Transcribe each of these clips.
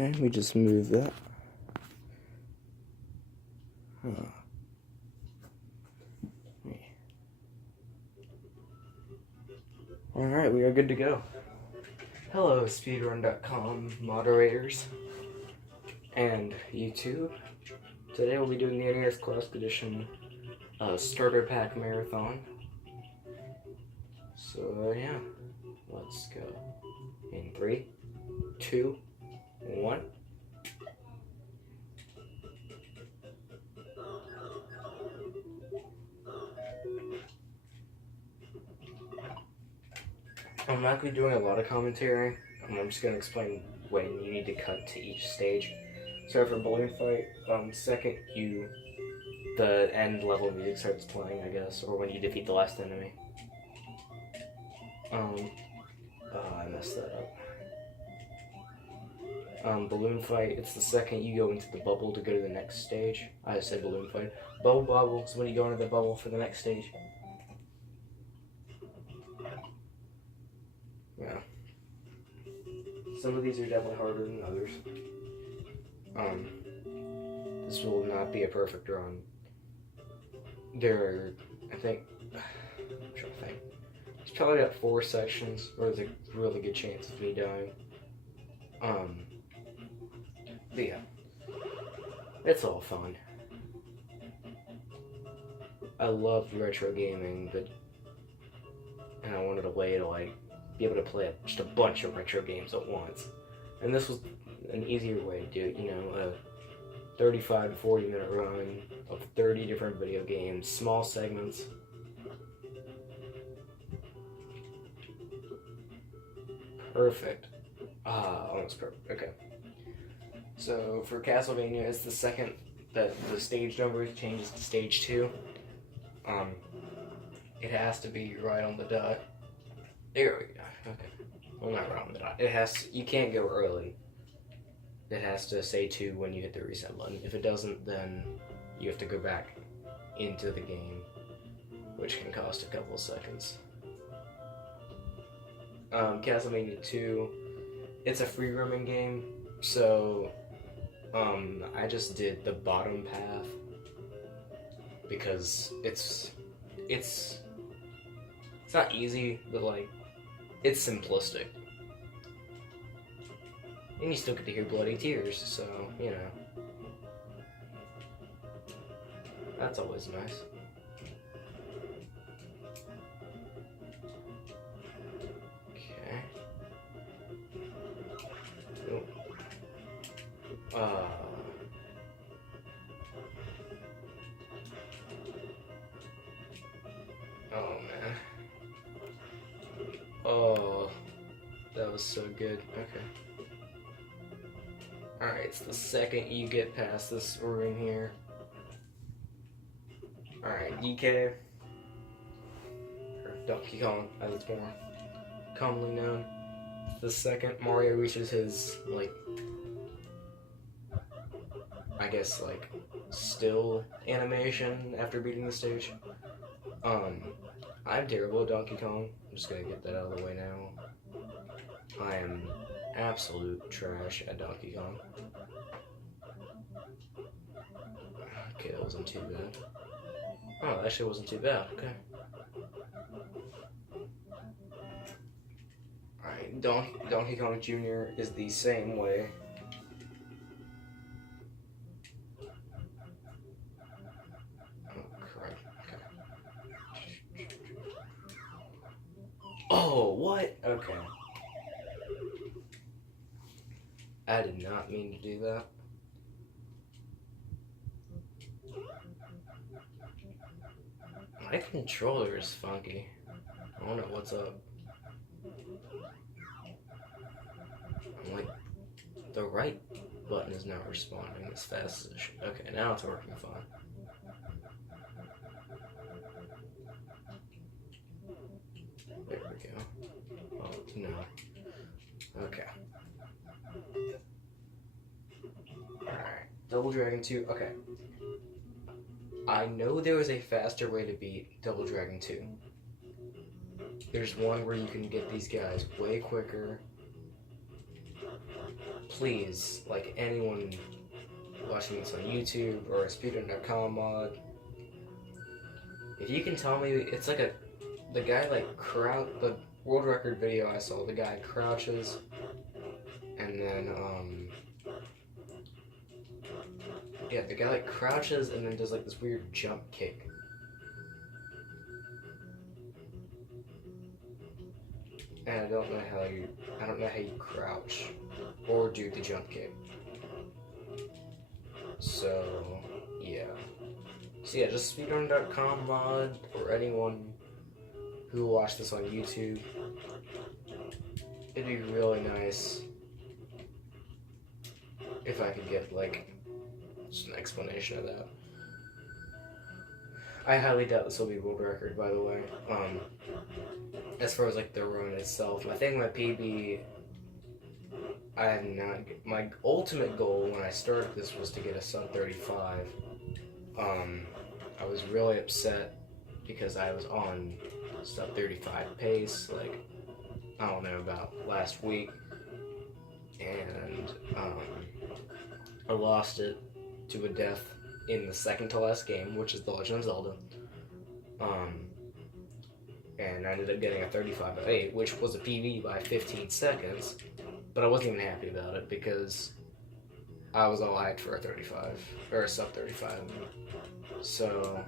Okay, we just move that. Huh. Alright, we are good to go. Hello, speedrun.com moderators and YouTube. Today we'll be doing the NES Classic Edition Starter Pack Marathon. So, yeah, let's go. In 3, 2, 1. I'm not going to be doing a lot of commentary. I'm just going to explain when you need to cut to each stage. So for Balloon Fight, second the end level music starts playing, I guess, or when you defeat the last enemy. I messed that up. Balloon Fight, it's the second you go into the bubble to go to the next stage. I said Balloon Fight. Bubble is when you go into the bubble for the next stage. Yeah. Some of these are definitely harder than others. This will not be a perfect run. There are, I'm trying to think. It's probably got 4 sections where there's a really good chance of me dying. But yeah, it's all fun. I love retro gaming, and I wanted a way to be able to play just a bunch of retro games at once. And this was an easier way to do it, a 35 to 40 minute run of 30 different video games, small segments. Perfect. Almost perfect. Okay. So for Castlevania, it's the second that the stage number changes to stage 2. It has to be right on the dot. There we go. Okay. Well, not right on the dot. You can't go early. It has to say 2 when you hit the reset button. If it doesn't, then you have to go back into the game, which can cost a couple seconds. Castlevania 2, it's a free roaming game, so I just did the bottom path because it's not easy, but it's simplistic. And you still get to hear bloody tears, so, that's always nice. Okay. Oh, man. Oh, that was so good. Okay. Alright, it's the second you get past this room here. Alright, DK, or Donkey Kong, as it's more commonly known. It's the second Mario reaches his, I guess, still animation after beating the stage. I'm terrible at Donkey Kong. I'm just gonna get that out of the way now. I am absolute trash at Donkey Kong. Okay, that wasn't too bad. Oh, that actually wasn't too bad. Okay. Alright, Donkey Kong Jr. is the same way. Oh, crap. Okay. Oh, what? Okay. I did not mean to do that. My controller is funky. I don't know what's up. The right button is not responding as fast as it should. Okay, now it's working fine. There we go. Oh, no. Okay. Alright. Double Dragon 2. Okay. I know there was a faster way to beat Double Dragon 2. There's one where you can get these guys way quicker. please, like anyone watching this on YouTube or a speedrun.com mod, if you can tell me, it's like the guy like the world record video I saw, the guy crouches and then yeah, the guy like crouches and then does like this weird jump kick. And I don't know how you crouch or do the jump kick. So yeah. So yeah, just speedrun.com mod or anyone who watched this on YouTube. It'd be really nice if I could get like just an explanation of that. I highly doubt this will be world record, by the way. As far as like the run itself, I think my PB, I have not. My ultimate goal when I started this was to get a sub 35. I was really upset because I was on sub 35 pace, like I don't know, about last week, and I lost it to a death in the second to last game, which is The Legend of Zelda. And I ended up getting a 35.8, which was a PB by 15 seconds, but I wasn't even happy about it because I was all hyped for a 35, or a sub 35. So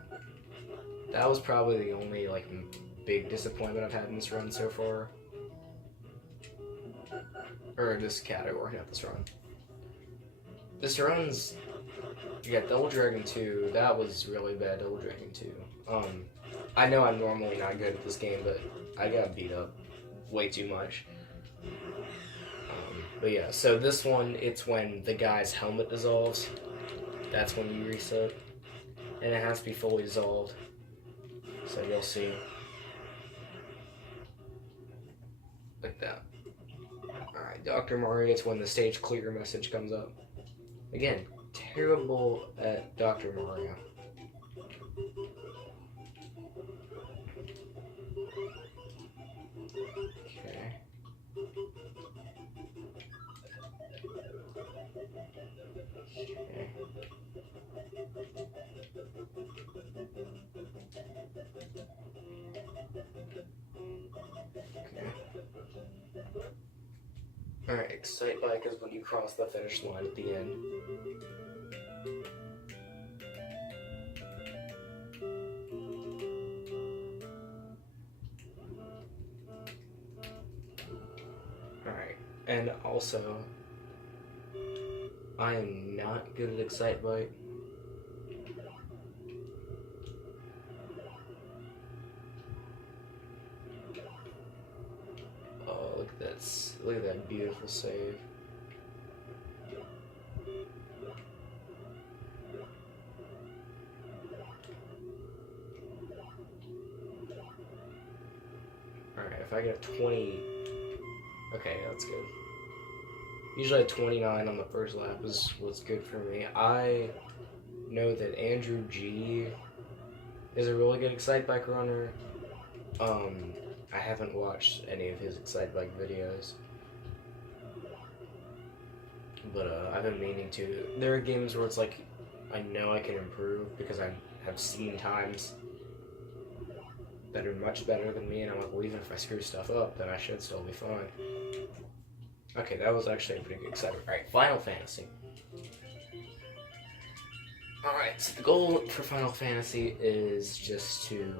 that was probably the only like big disappointment I've had in this run so far. Or this category, not this run. This run's, yeah, Double Dragon 2, that was really bad, Double Dragon 2. I know I'm normally not good at this game, but I got beat up way too much. But yeah, so this one, it's when the guy's helmet dissolves. That's when you reset. And it has to be fully dissolved. So you'll see. Like that. Alright, Dr. Mario, it's when the stage clear message comes up. Again, terrible at Dr. Mario. Okay. Alright, Excite Bike is when you cross the finish line at the end. Alright, and also, I am not good at Excite Bike. Look at that beautiful save. Alright, if I get a 20... Okay, that's good. Usually a 29 on the first lap is what's good for me. I know that Andrew G is a really good Excite Bike runner. I haven't watched any of his Excite Bike videos, but I've been meaning to. There are games where it's like, I know I can improve because I have seen times that are much better than me, and I'm like, well, even if I screw stuff up, then I should still be fine. Okay, that was actually a pretty good Excite Bike. Alright, Final Fantasy. Alright, so the goal for Final Fantasy is just to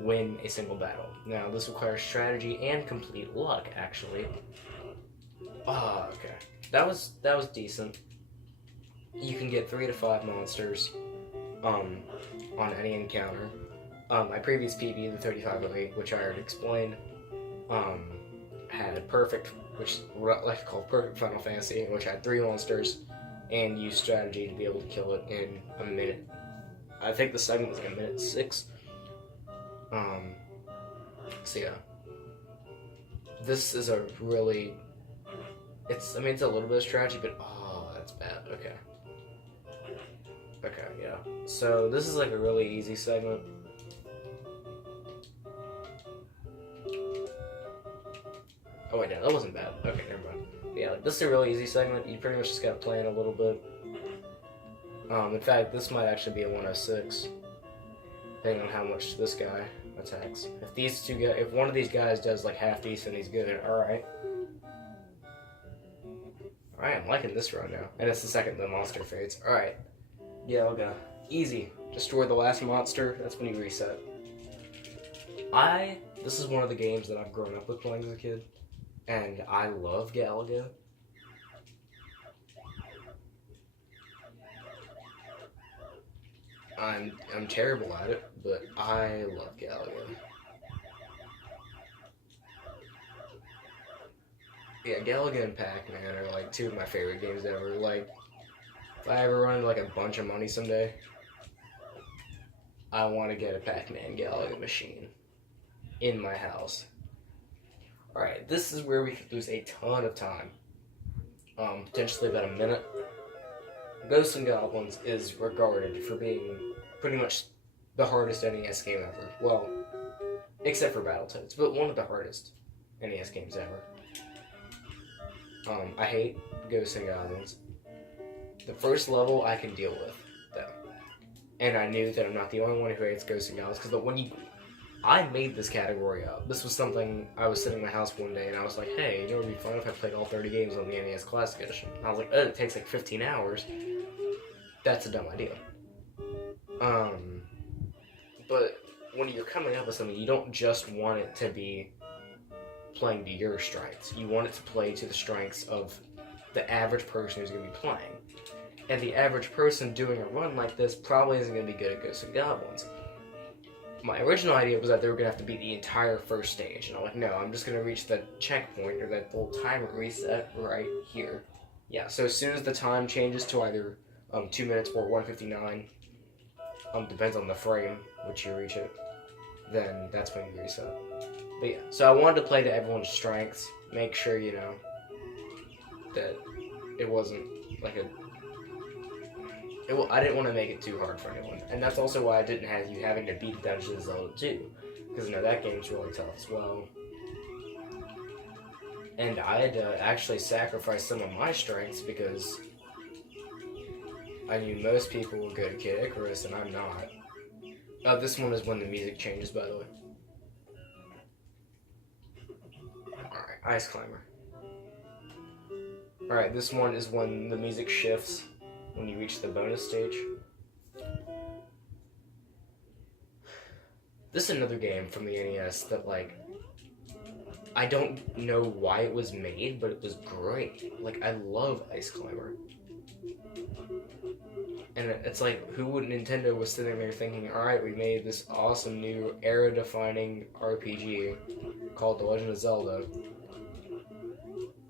win a single battle. Now, this requires strategy and complete luck, actually. Okay. That was decent. You can get 3 to 5 monsters on any encounter. My previous PB, the 3508, which I already explained, had perfect, which I like to call perfect Final Fantasy, which had 3 monsters and used strategy to be able to kill it in a minute. I think the segment was like a minute 6. So yeah, this is a really, it's a little bit of strategy, but oh, that's bad. Okay, yeah, so this is like a really easy segment. Oh wait, no, that wasn't bad. Okay, never mind. Yeah, like, this is a really easy segment. You pretty much just gotta play it a little bit. In fact, this might actually be a 106, depending on how much this guy attacks. If these two guys, if one of these guys does like half decent, he's good. All right. All right, I'm liking this run now, and it's the second the monster fades. All right. Yeah, I'll go easy. Destroy the last monster. That's when you reset. This is one of the games that I've grown up with playing as a kid, and I love Galaga. I'm terrible at it, but I love Galaga. Yeah, Galaga and Pac-Man are like two of my favorite games ever. Like, if I ever run into like a bunch of money someday, I want to get a Pac-Man Galaga machine in my house. Alright, this is where we could lose a ton of time. Potentially about a minute. Ghosts and Goblins is regarded for being pretty much the hardest NES game ever. Well, except for Battletoads, but one of the hardest NES games ever. I hate Ghosts and Goblins. The first level I can deal with, though. And I knew that I'm not the only one who hates Ghosts and Goblins, because I made this category up. This was something, I was sitting in my house one day and I was like, hey, you know what would be fun if I played all 30 games on the NES Classic Edition? And I was like, oh, it takes like 15 hours. That's a dumb idea. But when you're coming up with something, you don't just want it to be playing to your strengths. You want it to play to the strengths of the average person who's going to be playing. And the average person doing a run like this probably isn't going to be good at Ghosts and Goblins. My original idea was that they were going to have to beat the entire first stage. And I'm like, no, I'm just going to reach the checkpoint or that little timer reset right here. Yeah, so as soon as the time changes to either 2 minutes or 1:59, depends on the frame which you reach it, then that's when you reset. But yeah, so I wanted to play to everyone's strengths, make sure, you know, that it wasn't like I didn't want to make it too hard for anyone. And that's also why I didn't have you having to beat Dungeons of Zelda 2, because, you know, that game's really tough as well. And I had to actually sacrifice some of my strengths because I knew most people were good at Kid Icarus, and I'm not. This one is when the music changes, by the way. Alright, Ice Climber. Alright, this one is when the music shifts when you reach the bonus stage. This is another game from the NES that, like, I don't know why it was made, but it was great. Like, I love Ice Climber. And it's like, Nintendo was sitting there thinking, alright, we made this awesome new era-defining RPG called The Legend of Zelda.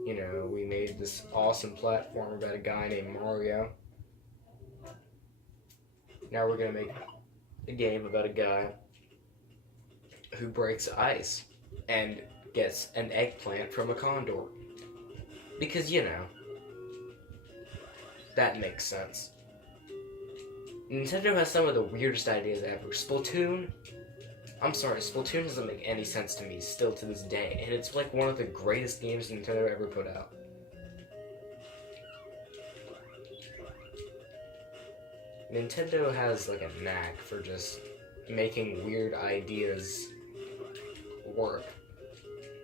You know, we made this awesome platform about a guy named Mario. Now we're gonna make a game about a guy who breaks ice and gets an eggplant from a condor. Because, you know, that makes sense. Nintendo has some of the weirdest ideas ever. Splatoon? I'm sorry, Splatoon doesn't make any sense to me still to this day, and it's like one of the greatest games Nintendo ever put out. Nintendo has like a knack for just making weird ideas work.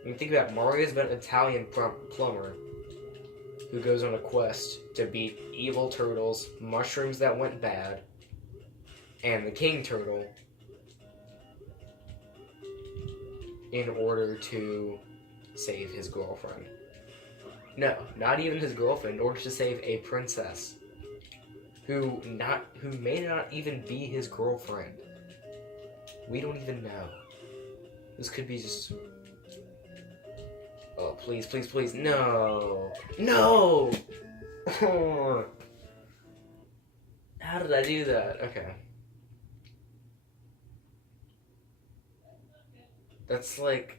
I mean, think about it. Mario's about an Italian plumber who goes on a quest to beat evil turtles, mushrooms that went bad, and the king turtle in order to save his girlfriend. No, not even his girlfriend, in order to save a princess who may not even be his girlfriend. We don't even know. This could be just... Oh, please, please, please, no! No! How did I do that? Okay. That's like...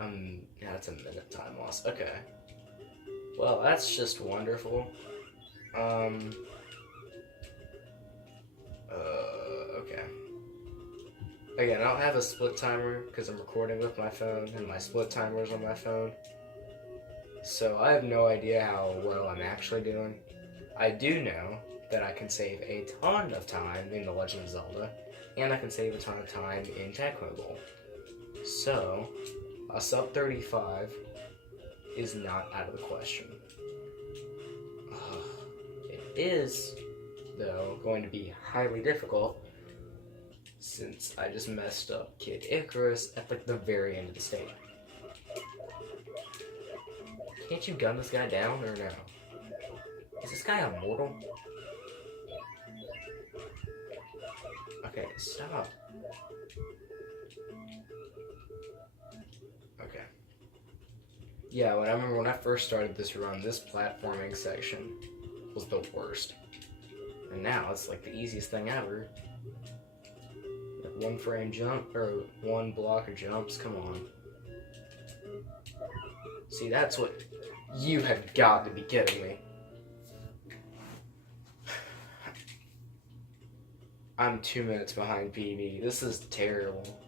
yeah, that's a minute time loss. Okay. Well, that's just wonderful. Okay. Again, I don't have a split timer because I'm recording with my phone and my split timer's on my phone. So I have no idea how well I'm actually doing. I do know that I can save a ton of time in The Legend of Zelda, and I can save a ton of time in Tecmo Bowl. So, a sub 35 is not out of the question. It is, though, going to be highly difficult since I just messed up Kid Icarus at like the very end of the stage. Can't you gun this guy down or no? Is this guy immortal? Okay, stop. Okay. Yeah, I remember when I first started this run, this platforming section was the worst. And now it's like the easiest thing ever. Like one frame jump, or one block of jumps, come on. See, that's what you have got to be kidding me. I'm 2 minutes behind PB. This is terrible.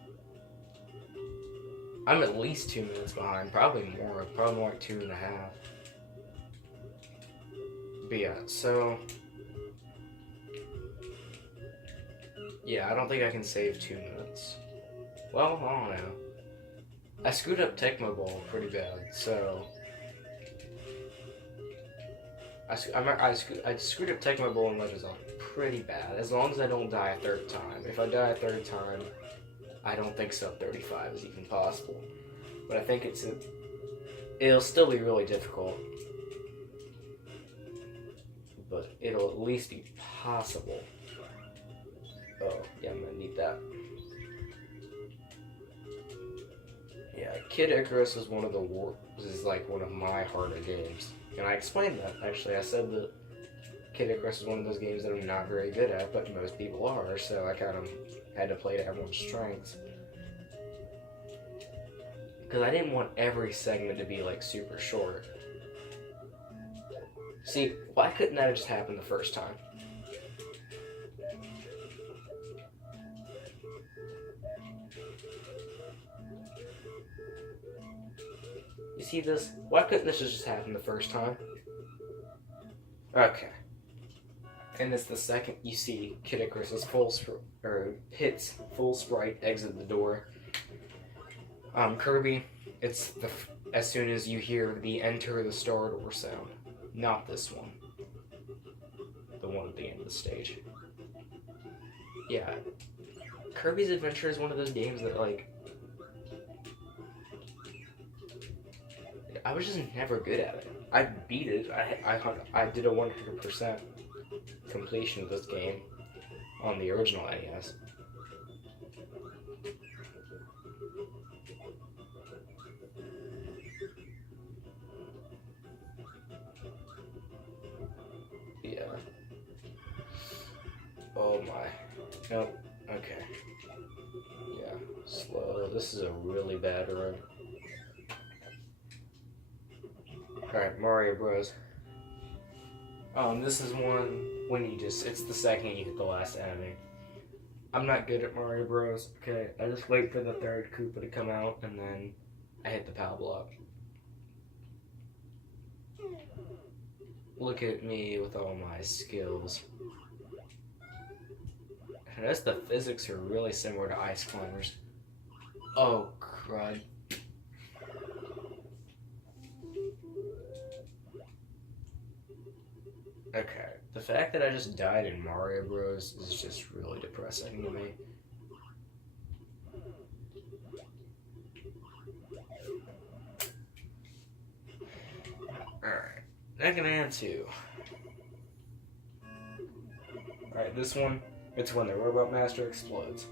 I'm at least 2 minutes behind, probably more like 2.5. But yeah, so yeah, I don't think I can save 2 minutes. Well, I don't know. I screwed up Tecmo Bowl pretty bad, so I screwed up Tecmo Bowl and Legends on pretty bad. As long as I don't die a third time. If I die a third time, I don't think sub 35 is even possible. But I think it'll still be really difficult. But it'll at least be possible. Oh, yeah, I'm gonna need that. Yeah, Kid Icarus is one of my harder games. And I explained that, actually. I said that Kid Icarus is one of those games that I'm not very good at, but most people are, so I kind of had to play to everyone's strengths. Because I didn't want every segment to be, like, super short. See, why couldn't that have just happened the first time? You see this? Why couldn't this just happen the first time? Okay. And it's the second you see Kid Icarus' hits full sprite exit the door. Kirby, it's as soon as you hear the enter the star door sound. Not this one. The one at the end of the stage. Yeah. Kirby's Adventure is one of those games that, like, I was just never good at it. I beat it. I did a 100% completion of this game on the original NES. Yeah. Oh my. Nope. Okay. Yeah. Slow. This is a really bad road. Alright, Mario Bros. This is one when it's the second you hit the last enemy. I'm not good at Mario Bros. Okay, I just wait for the third Koopa to come out and then I hit the POW block. Look at me with all my skills. I notice the physics are really similar to Ice Climbers. Oh, crud. Okay, the fact that I just died in Mario Bros. Is just really depressing to me. Alright, Mega Man 2. Alright, this one, it's when the Robot Master explodes.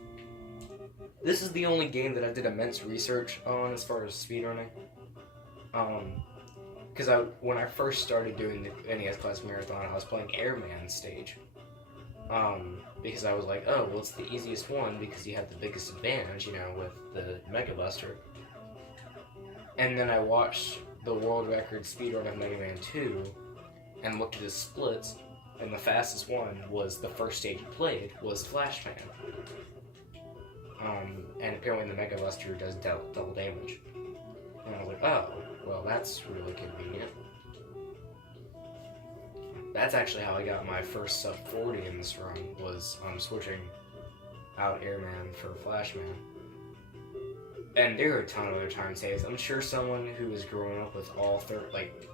This is the only game that I did immense research on as far as speedrunning. Because when I first started doing the NES Classic Marathon, I was playing Airman stage. Because I was like, oh, well, it's the easiest one because you have the biggest advantage, you know, with the Mega Buster. And then I watched the world record speedrun of Mega Man 2 and looked at his splits, and the fastest one was the first stage he played, was Flashman. And apparently the Mega Buster does double damage. And I was like, oh, well, that's really convenient. That's actually how I got my first sub 40 in this run, was switching out Airman for Flashman. And there are a ton of other time saves. I'm sure someone who has grown up with all 30, like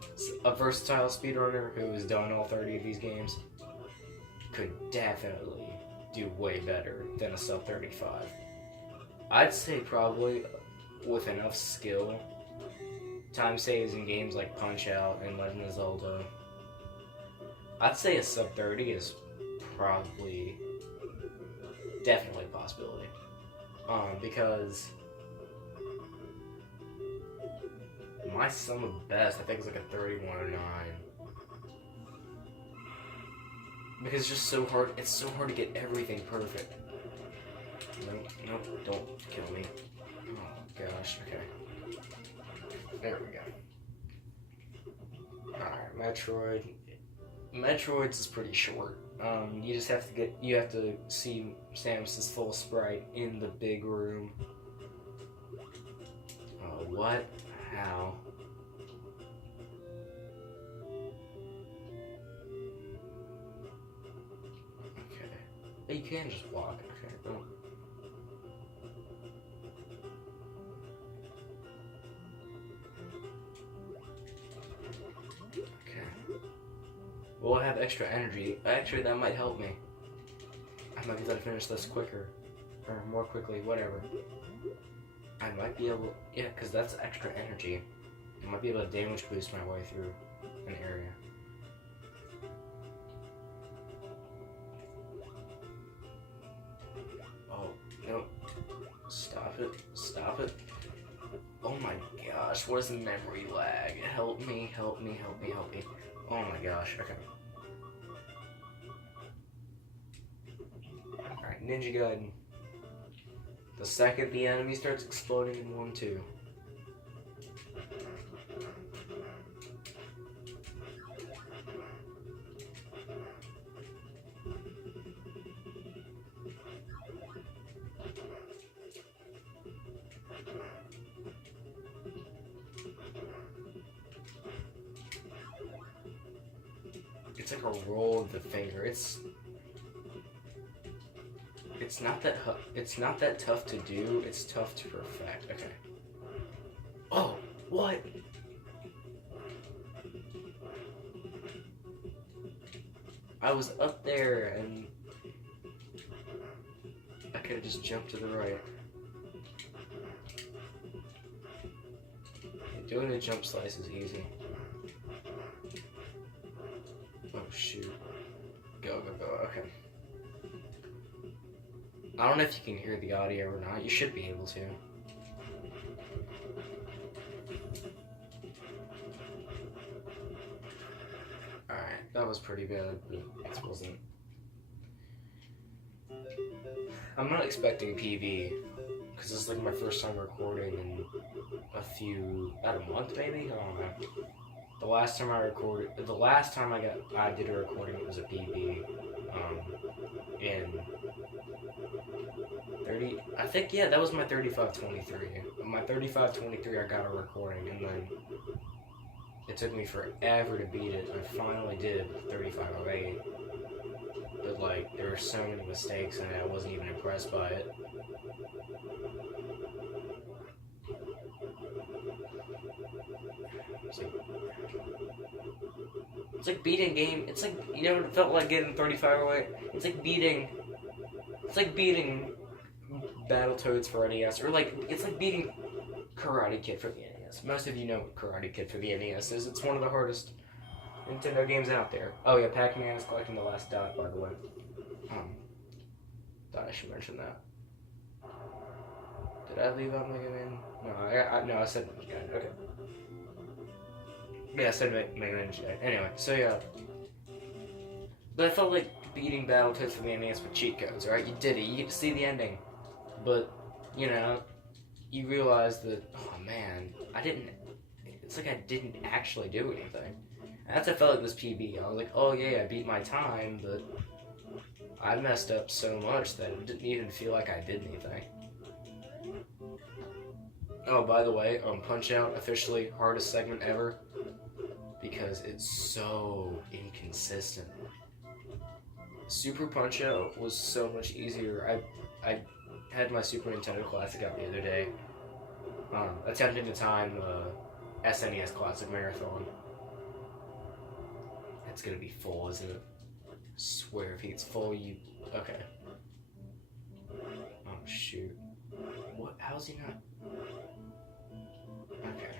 a versatile speedrunner who has done all 30 of these games, could definitely do way better than a sub 35. I'd say probably with enough skill, time saves in games like Punch-Out and Legend of Zelda, I'd say a sub 30 is probably definitely a possibility. Because my sum of best, I think, is like a 3109. Because it's just so hard. It's so hard to get everything perfect. Nope, don't kill me. Oh gosh, okay. There we go. Alright, Metroid. Metroid's is pretty short. You just have to see Samus's full sprite in the big room. What? How? Okay. But you can just walk. Okay. Oh. Okay. Well, I have extra energy. Actually, that might help me. I might be able to finish this quicker. Or more quickly, whatever. I might be able... Yeah, because that's extra energy. I might be able to damage boost my way through an area. Oh, no. Stop it. Stop it. Oh my gosh, what is memory lag? Help me, help me, help me, help me. Oh my gosh, okay. Alright, Ninja Gaiden. The second the enemy starts exploding in 1-2. It's like a roll of the finger. It's not that tough to do. It's tough to perfect. Okay. Oh, what? I was up there and I could have just jumped to the right. Doing a jump slice is easy. Oh shoot. Go, go, go. Okay. I don't know if you can hear the audio or not. You should be able to. Alright, that was pretty bad, but it wasn't. I'm not expecting PB, because this is like my first time recording in about a month maybe? I don't know. The last time I did a recording, it was a PB. In 30, I think, yeah, that was my 3523. My 3523, I got a recording, and then it took me forever to beat it. I finally did 3508, but like, there were so many mistakes in it, I wasn't even impressed by it. It's like beating game. It's like, you never felt like getting 3508. It's like beating Battletoads for NES, or like it's like beating Karate Kid for the NES. Most of you know what Karate Kid for the NES is. It's one of the hardest Nintendo games out there. Oh yeah, Pac-Man is collecting the last dot, by the way. Thought I should mention that. Did I leave out Mega Man? No, I said Mega Man. Okay. Yeah, I said Mega Man today. Anyway, so yeah. But I felt like beating Battletoads for the NES with cheat codes, right? You did it. You get to see the ending. But, you know, you realize that, oh man, it's like I didn't actually do anything. And that's how I felt like this PB. I was like, oh yeah, I beat my time, but I messed up so much that it didn't even feel like I did anything. Oh, by the way, Punch-Out, officially hardest segment ever, because it's so inconsistent. Super Punch-Out was so much easier. I had my Super Nintendo Classic out the other day, attempting to time the SNES Classic Marathon. It's gonna be full, isn't it? I swear, if it's full, you... Okay. Oh, shoot. What? How's he not... Okay.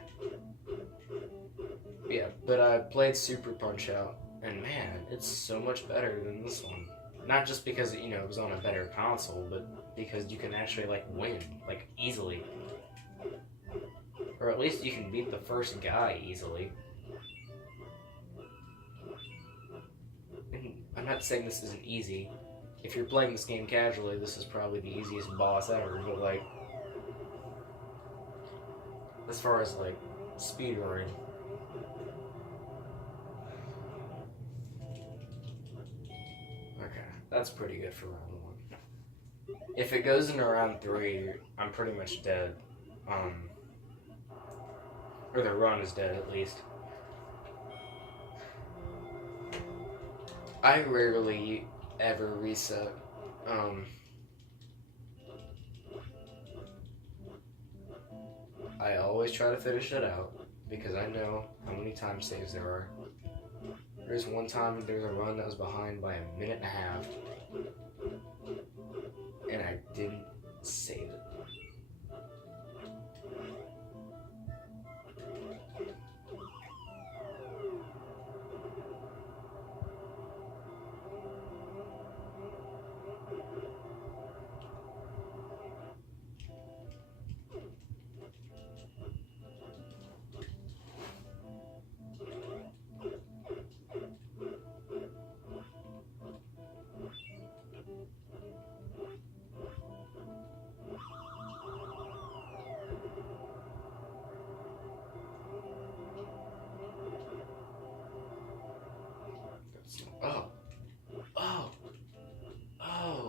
Yeah, but I played Super Punch-Out, and man, it's so much better than this one. Not just because, you know, it was on a better console, but because you can actually, like, win, like, easily. Or at least you can beat the first guy easily. And I'm not saying this isn't easy. If you're playing this game casually, this is probably the easiest boss ever, but, like, as far as, like, speedrunning. Okay, that's pretty good for round 1. If it goes into round 3, I'm pretty much dead. Or the run is dead, at least. I rarely ever reset. I always try to finish it out, because I know how many time saves there are. There's one time there's a run that was behind by 1.5 minutes, and I didn't save it.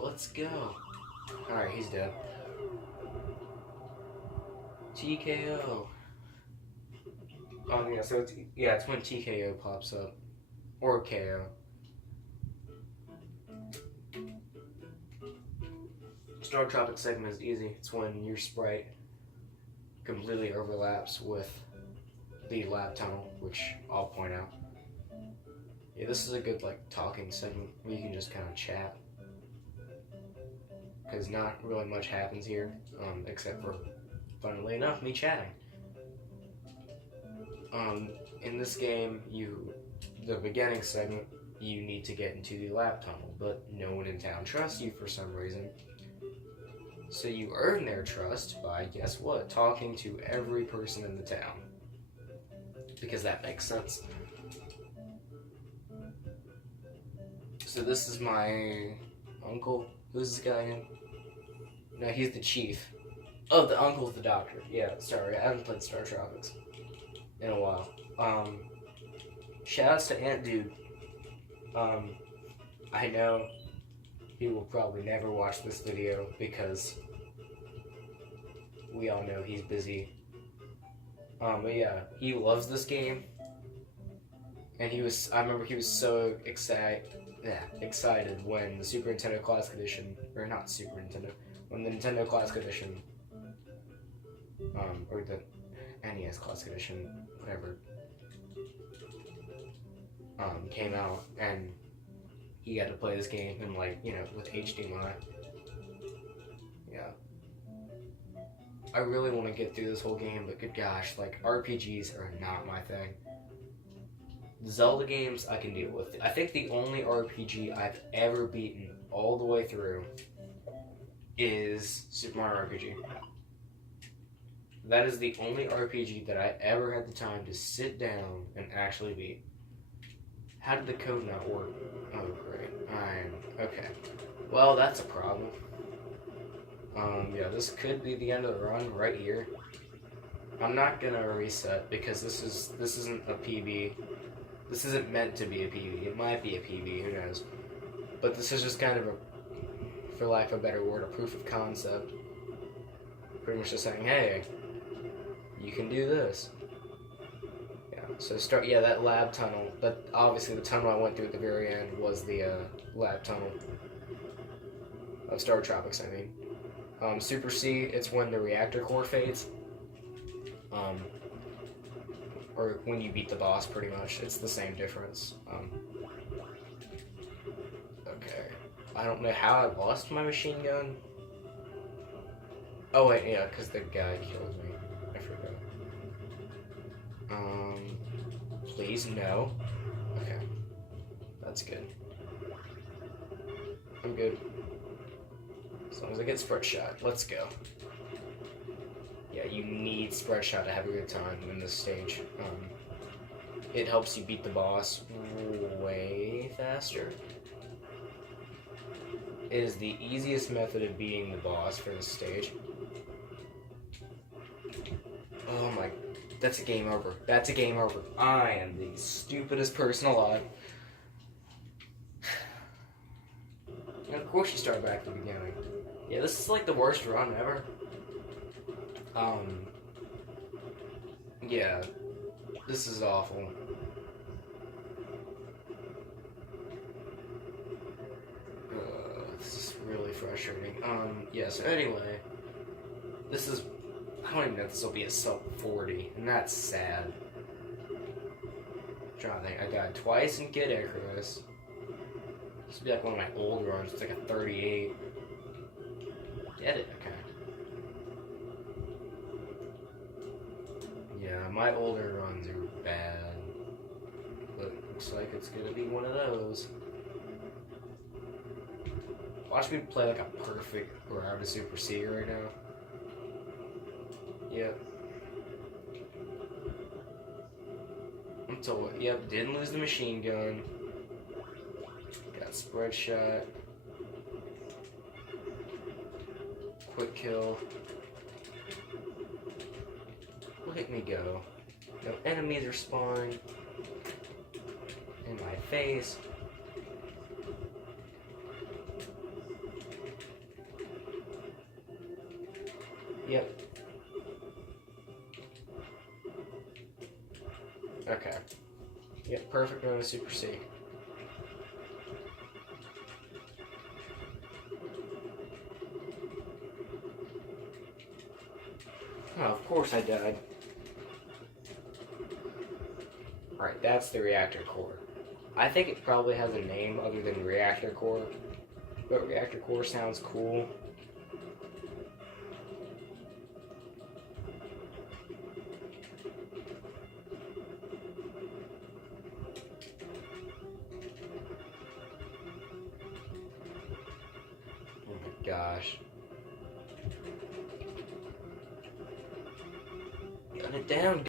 Let's go. Alright, he's dead. TKO. Oh, yeah, so it's when TKO pops up. Or KO. Star Tropic segment is easy. It's when your sprite completely overlaps with the lab tunnel, which I'll point out. Yeah, this is a good, like, talking segment where you can just kind of chat. Because not really much happens here, except for, funnily enough, me chatting. In this game, the beginning segment, you need to get into the lab tunnel, but no one in town trusts you for some reason. So you earn their trust by, guess what, talking to every person in the town. Because that makes sense. So this is my uncle. Who's this guy in? No, he's the chief. Oh, the uncle's the doctor. Yeah, sorry, I haven't played Star Tropics in a while. Shoutouts to Ant Dude. I know he will probably never watch this video because we all know he's busy. But yeah, he loves this game. And I remember he was so excited when the Super Nintendo Classic Edition, or not Super Nintendo, when the Nintendo Classic Edition, or the NES Classic Edition, whatever, came out, and he got to play this game in, like, you know, with HDMI. Yeah. I really want to get through this whole game, but good gosh, like, RPGs are not my thing. Zelda games I can deal with. I think the only RPG I've ever beaten all the way through is Super Mario RPG. That is the only RPG that I ever had the time to sit down and actually beat. How did the code not work? Oh, great. Okay. Well, that's a problem. Yeah, this could be the end of the run right here. I'm not gonna reset because this isn't a PB. This isn't meant to be a PB. It might be a PB, who knows. But this is just kind of for lack of a better word, a proof of concept. Pretty much just saying, hey, you can do this. Yeah, so start, yeah, that lab tunnel, but obviously the tunnel I went through at the very end was the lab tunnel of Star Tropics, I mean. Super C, it's when the reactor core fades. Or when you beat the boss, pretty much. It's the same difference. Okay. I don't know how I lost my machine gun. Oh wait, yeah, because the guy killed me. I forgot. Please, no. Okay. That's good. I'm good. As long as I get spread shot. Let's go. Yeah, you need spread shot to have a good time in this stage. It helps you beat the boss way faster. It is the easiest method of beating the boss for this stage. Oh my, that's a game over. That's a game over. I am the stupidest person alive. And of course you start back at the beginning. Yeah, this is like the worst run ever. Yeah, this is awful. This is really frustrating. Yeah, so anyway, this is, I don't even know if this will be a sub 40, and that's sad. I'm trying to think, I died twice in Kid Icarus. This would be like one of my old runs, it's like a 38. Get it? Okay. Yeah, my older runs are bad. But it looks like it's gonna be one of those. Watch me play like a perfect round of Super C right now. Yep. Until, yep, didn't lose the machine gun. Got spread shot. Quick kill. Look at me go. No enemies are spawning in my face. Yep. Okay. Yep, perfect run of Super C. Oh, of course I died. Alright, that's the reactor core. I think it probably has a name other than reactor core, but reactor core sounds cool. Oh my gosh. Gun it down.